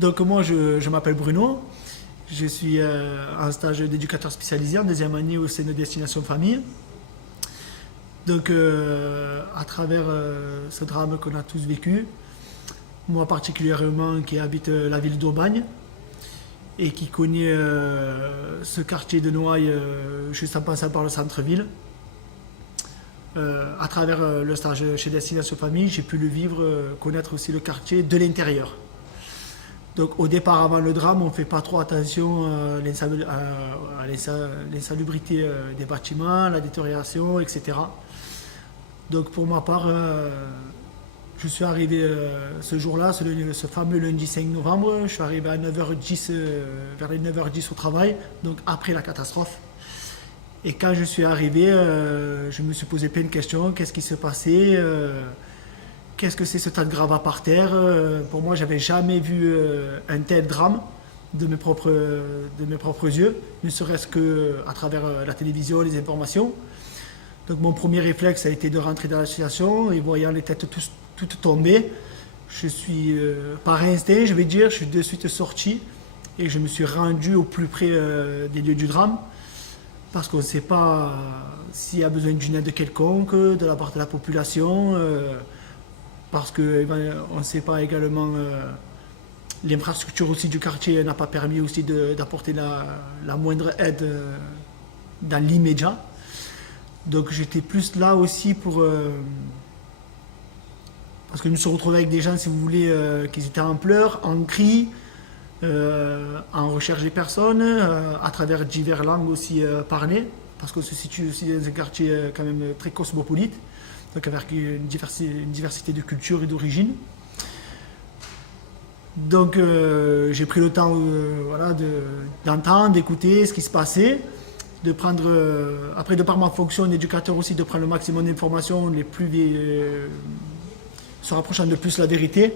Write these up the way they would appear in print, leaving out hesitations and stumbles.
Donc moi, je m'appelle Bruno. Je suis en stage d'éducateur spécialisé en deuxième année au sein de Destination Famille. Donc à travers ce drame qu'on a tous vécu, moi particulièrement qui habite la ville d'Aubagne et qui connaît ce quartier de Noailles juste en passant par le centre-ville, à travers le stage chez Destination Famille, j'ai pu le vivre, connaître aussi le quartier de l'intérieur. Donc au départ, avant le drame, on ne fait pas trop attention à l'insalubrité des bâtiments, la détérioration, etc. Donc pour ma part, je suis arrivé ce jour-là, ce fameux lundi 5 novembre, je suis arrivé à 9h10, vers les 9h10 au travail, donc après la catastrophe. Et quand je suis arrivé, je me suis posé plein de questions. Qu'est-ce qui se passait? Qu'est-ce que c'est ce tas de gravats par terre? Pour moi, j'avais jamais vu un tel drame de mes propres yeux, ne serait-ce qu'à travers la télévision, les informations. Donc mon premier réflexe a été de rentrer dans l'association et voyant les têtes toutes tomber, je suis, par instinct, je vais dire, je suis de suite sorti et je me suis rendu au plus près des lieux du drame. Parce qu'on ne sait pas s'il y a besoin d'une aide quelconque de la part de la population, parce qu'on ne sait pas également, l'infrastructure aussi du quartier n'a pas permis aussi d'apporter la moindre aide dans l'immédiat. Donc j'étais plus là aussi pour... parce que je me suis retrouvé avec des gens, si vous voulez, qui étaient en pleurs, en cris, en recherche des personnes, à travers diverses langues aussi parlées, parce qu'on se situe aussi dans un quartier quand même très cosmopolite, donc avec une diversité de cultures et d'origines. Donc j'ai pris le temps voilà, d'entendre, d'écouter ce qui se passait, de prendre, après de par ma fonction d'éducateur aussi, de prendre le maximum d'informations, se rapprochant de plus la vérité,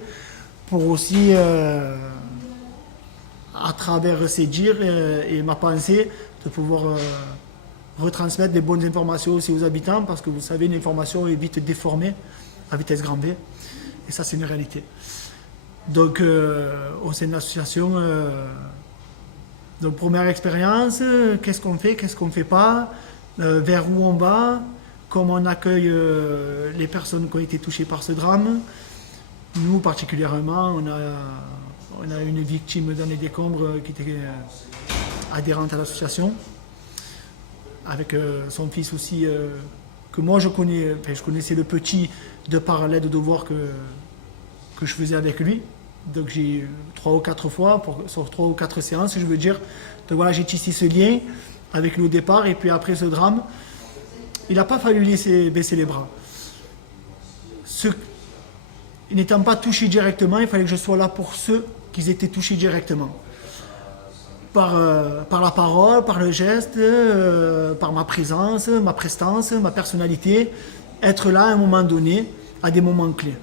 pour aussi... à travers ces dires et ma pensée, de pouvoir retransmettre des bonnes informations aussi aux habitants, parce que vous savez, une information est vite déformée à vitesse grand V, et ça c'est une réalité. Donc au sein de l'association, donc première expérience, qu'est-ce qu'on fait, qu'est-ce qu'on ne fait pas, vers où on va, comment on accueille les personnes qui ont été touchées par ce drame. Nous particulièrement, on a une victime dans les décombres qui était adhérente à l'association, avec son fils aussi, que moi je connais, enfin, je connaissais le petit de par l'aide de devoir que je faisais avec lui. Donc j'ai 3 ou 4 fois, sur 3 ou 4 séances, je veux dire. Donc voilà, j'ai tissé ce lien avec lui au départ, et puis après ce drame, il n'a pas fallu laisser baisser les bras. N'étant pas touché directement, il fallait que je sois là pour ceux qui étaient touchés directement. Par la parole, par le geste, par ma présence, ma prestance, ma personnalité, être là à un moment donné, à des moments clés.